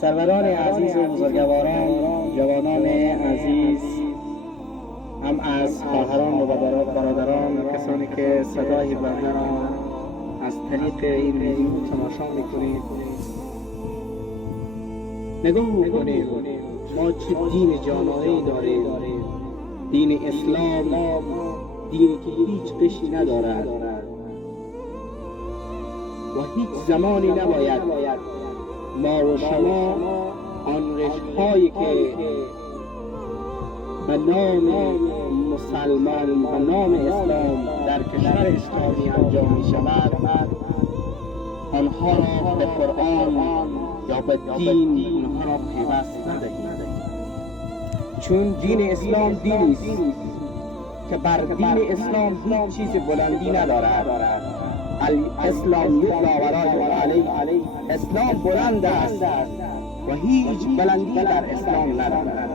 سروران عزیز و بزرگواران، جوانان عزیز، هم از خواهران و برادران، کسانی که صدای بنده را از طریق این ویدیو تماشا میکنید، نگاه کنید ما چه دین جامعه‌ای داریم. دین اسلام دینی که هیچ قشی ندارد و هیچ زمانی نباید ما و شما آن رشتهایی که به نام مسلمان و نام اسلام در کشور اسلامی انجام می شود آنها را به قرآن یا به دین آنها را پیوست ندهید، چون دین اسلام دینی است که بر دین اسلام هیچ چیز بلندی ندارد. الاسلام یعلا ولا علی، اسلام بلند است و هیچ بلندی در اسلام ندارد.